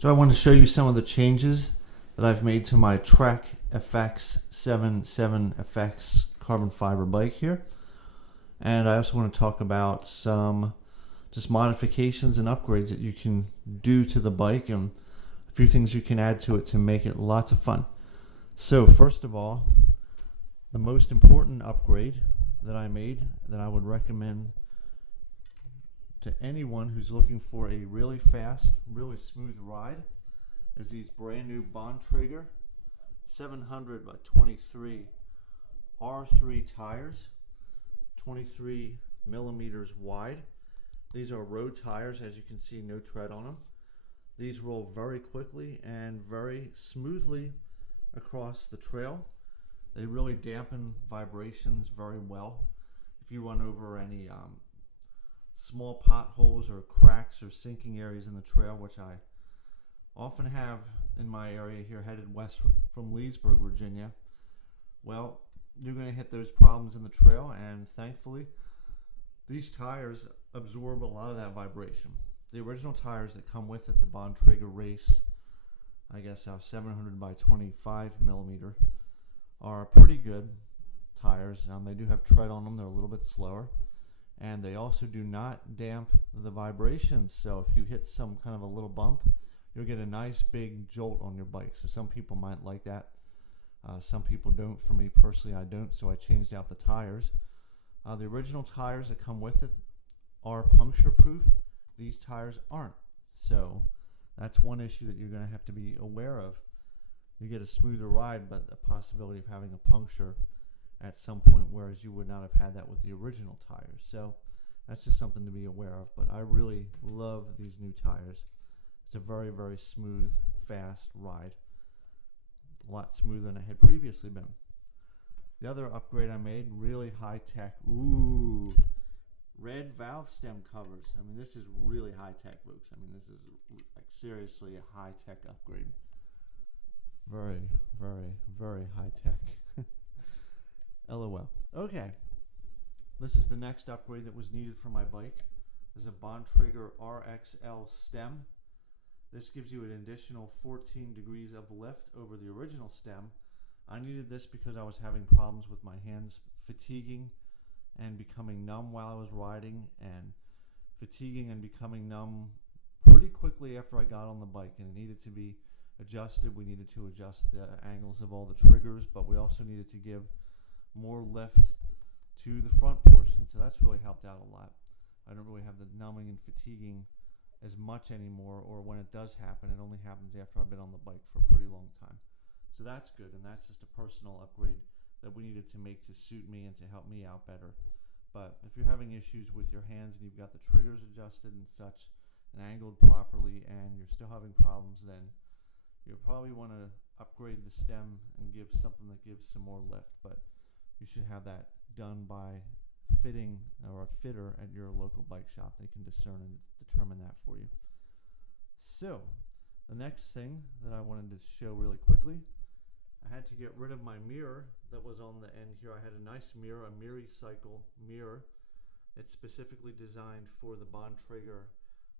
So I want to show you some of the changes that I've made to my Trek FX 77 FX carbon fiber bike here. And I also want to talk about some just modifications and upgrades that you can do to the bike and a few things you can add to it to make it lots of fun. So first of all, the most important upgrade that I made that I would recommend to anyone who's looking for a really fast, really smooth ride is these brand new Bontrager 700 by 23 R3 tires, 23 millimeters wide. These are road tires, as you can see, no tread on them. These roll very quickly and very smoothly across the trail. They really dampen vibrations very well. If you run over any small potholes or cracks or sinking areas in the trail, which I often have in my area here headed west from Leesburg, Virginia, well, you're going to hit those problems in the trail, and thankfully these tires absorb a lot of that vibration. The original tires that come with it, the Bontrager Race, I guess 700 by 25 millimeter, are pretty good tires. They do have tread on them. They're a little bit slower. And they also do not damp the vibrations. So if you hit some kind of a little bump, you'll get a nice big jolt on your bike. So some people might like that. Some people don't. For me personally, I don't. So I changed out the tires. The original tires that come with it are puncture proof. These tires aren't. So that's one issue that you're going to have to be aware of. You get a smoother ride, but the possibility of having a puncture at some point, whereas you would not have had that with the original tires. So that's just something to be aware of. But I really love these new tires. It's a very, very smooth, fast ride. A lot smoother than it had previously been. The other upgrade I made, really high tech. Ooh, red valve stem covers. I mean, this is really high tech, folks. I mean, this is like seriously a high tech upgrade. Very, very, very high tech. LOL. Okay, this is the next upgrade that was needed for my bike. This is a Bontrager RXL stem. This gives you an additional 14 degrees of lift over the original stem. I needed this because I was having problems with my hands fatiguing and becoming numb while I was riding, and fatiguing and becoming numb pretty quickly after I got on the bike, and it needed to be adjusted. We needed to adjust the angles of all the triggers, but we also needed to give more lift to the front portion, so that's really helped out a lot. I don't really have the numbing and fatiguing as much anymore, or when it does happen, it only happens after I've been on the bike for a pretty long time. So that's good, and that's just a personal upgrade that we needed to make to suit me and to help me out better. But if you're having issues with your hands and you've got the triggers adjusted and such and angled properly and you're still having problems, then you'll probably want to upgrade the stem and give something that gives some more lift. But you should have that done by fitting or a fitter at your local bike shop. They can discern and determine that for you. So the next thing that I wanted to show really quickly, I had to get rid of my mirror that was on the end here. I had a nice mirror, a MiriCycle mirror. It's specifically designed for the Bontrager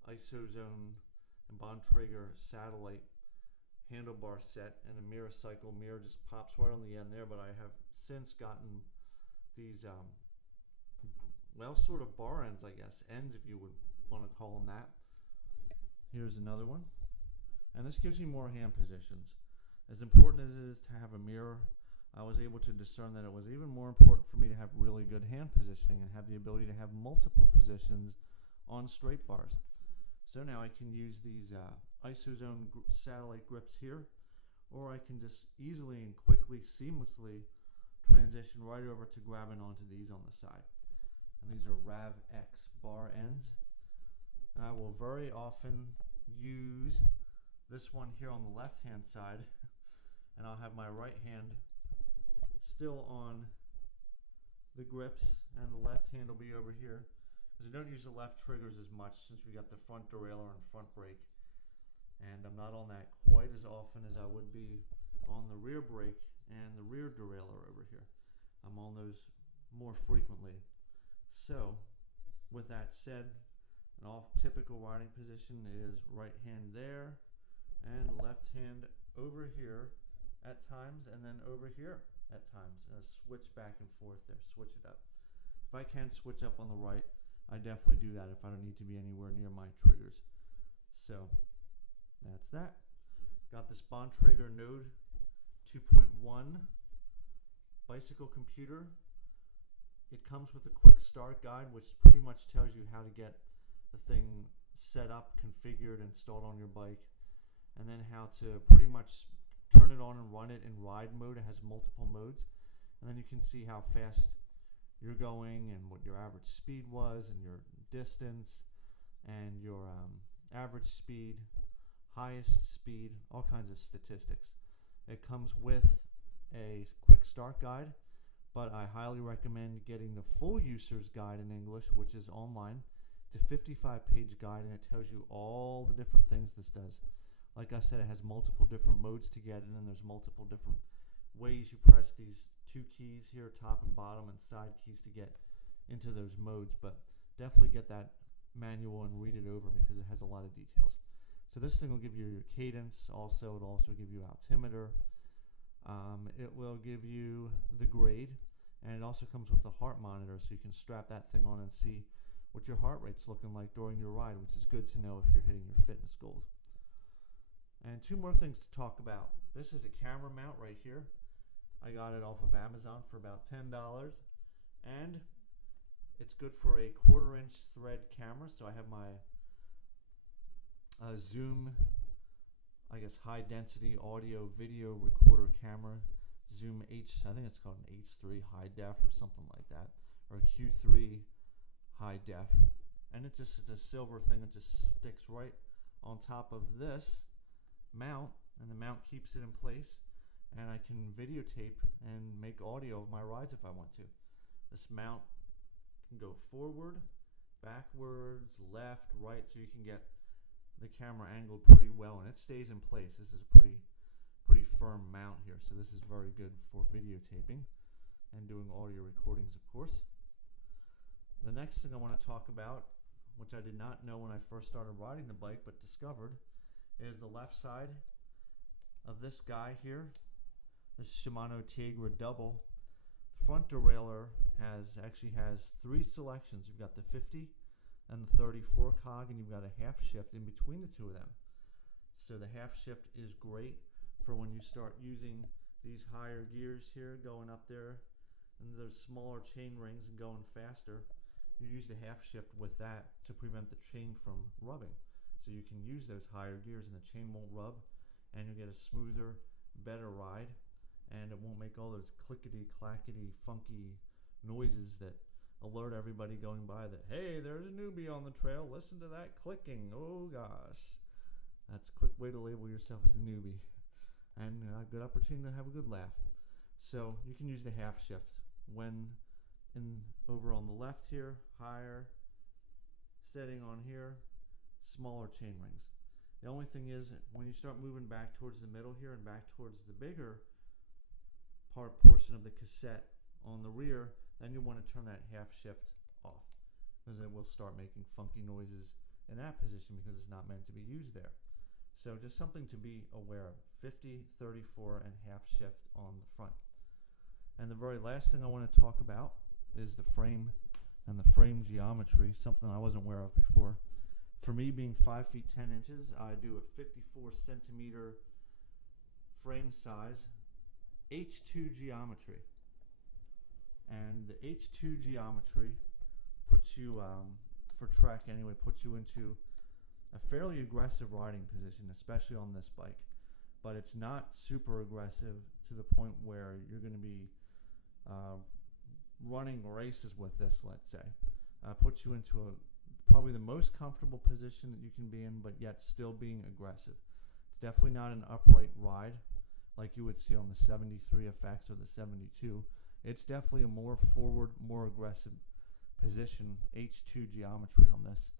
IsoZone and Bontrager satellite handlebar set, and a MiriCycle mirror just pops right on the end there. But I have since gotten these well, sort of bar ends, I guess, ends if you would want to call them that. Here's another one, and this gives you more hand positions. As important as it is to have a mirror, I was able to discern that it was even more important for me to have really good hand positioning and have the ability to have multiple positions on straight bars. So now I can use these IsoZone satellite grips here, or I can just easily and quickly, seamlessly transition right over to grabbing onto these on the side. And these are RAV-X bar ends. And I will very often use this one here on the left-hand side, and I'll have my right hand still on the grips, and the left hand will be over here. Because I don't use the left triggers as much since we got the front derailleur and front brake, and I'm not on that quite as often as I would be on the rear brake and the rear derailleur over here. I'm on those more frequently. So with that said, an all typical riding position is right hand there, and left hand over here at times, and then over here at times. Switch back and forth there, switch it up. If I can switch up on the right, I definitely do that if I don't need to be anywhere near my triggers. So that's that. Got this Bontrager Node 2.1 bicycle computer. It comes with a quick start guide, which pretty much tells you how to get the thing set up, configured, installed on your bike, and then how to pretty much turn it on and run it in ride mode. It has multiple modes, and then you can see how fast you're going and what your average speed was and your distance and your average speed, highest speed, all kinds of statistics. It comes with a quick start guide, but I highly recommend getting the full user's guide in English, which is online. It's a 55-page guide, and it tells you all the different things this does. Like I said, it has multiple different modes to get in, and there's multiple different ways you press these two keys here, top and bottom, and side keys to get into those modes. But definitely get that manual and read it over because it has a lot of details. So this thing will give you your cadence. Also, it'll also give you altimeter. It will give you the grade, and it also comes with a heart monitor, so you can strap that thing on and see what your heart rate's looking like during your ride, which is good to know if you're hitting your fitness goals. And two more things to talk about. This is a camera mount right here. I got it off of Amazon for about $10, and it's good for a 1/4-inch thread camera. So I have my Zoom, I guess, high density audio video recorder camera, Zoom H, I think it's called an H3 high def or something like that, or a Q3 high def, and it's a silver thing that just sticks right on top of this mount, and the mount keeps it in place, and I can videotape and make audio of my rides if I want to. This mount can go forward, backwards, left, right, so you can get the camera angled pretty well, and it stays in place. This is a pretty firm mount here, so this is very good for videotaping and doing audio recordings, of course. The next thing I want to talk about, which I did not know when I first started riding the bike but discovered, is the left side of this guy here, this Shimano Tiagra Double. The front derailleur actually has three selections. You've got the 50 and the 34 cog, and you've got a half shift in between the two of them. So the half shift is great for when you start using these higher gears here, going up there, and those smaller chain rings and going faster. You use the half shift with that to prevent the chain from rubbing. So you can use those higher gears and the chain won't rub, and you'll get a smoother, better ride, and it won't make all those clickety, clackety, funky noises that alert everybody going by that, hey, there's a newbie on the trail, listen to that clicking, oh gosh. That's a quick way to label yourself as a newbie, and a good opportunity to have a good laugh. So you can use the half shift when over on the left here, higher, setting on here, smaller chain rings. The only thing is, when you start moving back towards the middle here and back towards the bigger portion of the cassette on the rear, then you want to turn that half shift off, because it will start making funky noises in that position because it's not meant to be used there. So just something to be aware of: 50, 34, and half shift on the front. And the very last thing I want to talk about is the frame and the frame geometry, something I wasn't aware of before. For me, being 5 feet 10 inches, I do a 54 centimeter frame size H2 geometry. And the H2 geometry puts you, for Trek anyway, puts you into a fairly aggressive riding position, especially on this bike. But it's not super aggressive to the point where you're going to be running races with this, let's say. Puts you into probably the most comfortable position that you can be in, but yet still being aggressive. It's definitely not an upright ride like you would see on the 73 FX or the 72. It's definitely a more forward, more aggressive position, H2 geometry on this.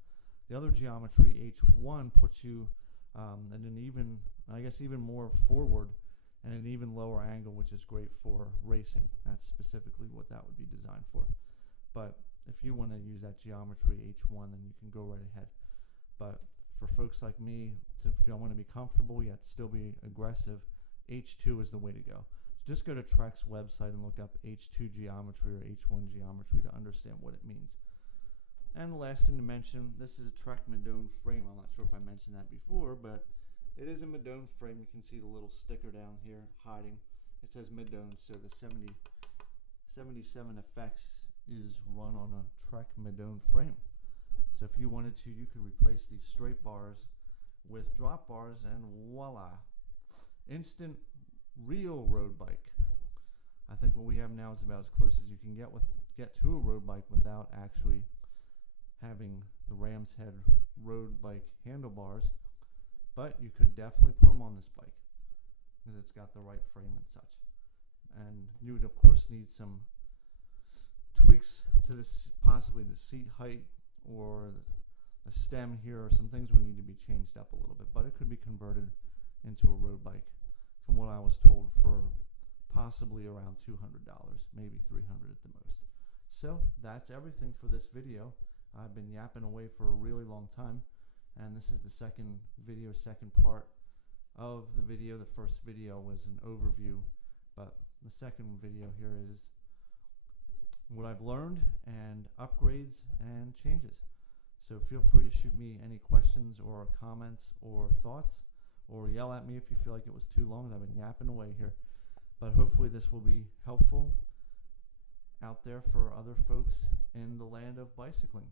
The other geometry, H1, puts you at an even more forward and an even lower angle, which is great for racing. That's specifically what that would be designed for. But if you want to use that geometry H1, then you can go right ahead. But for folks like me, if you want to be comfortable yet still be aggressive, H2 is the way to go. So just go to Trek's website and look up H2 geometry or H1 geometry to understand what it means. And the last thing to mention, this is a Trek Madone frame. I'm not sure if I mentioned that before, but it is a Madone frame. You can see the little sticker down here hiding. It says Madone, so the 77 effects is run on a Trek Madone frame. So if you wanted to, you could replace these straight bars with drop bars, and voila, instant real road bike. I think what we have now is about as close as you can get to a road bike without actually having the Ram's Head road bike handlebars, but you could definitely put them on this bike because it's got the right frame and such. And you would of course need some tweaks to this, possibly the seat height or the stem here, or some things would need to be changed up a little bit, but it could be converted into a road bike, from what I was told, for possibly around $200, maybe $300 at the most. So that's everything for this video. I've been yapping away for a really long time, and this is the second part of the video. The first video was an overview, but the second video here is what I've learned and upgrades and changes. So feel free to shoot me any questions or comments or thoughts, or yell at me if you feel like it was too long. I've been yapping away here, but hopefully this will be helpful out there for other folks in the land of bicycling.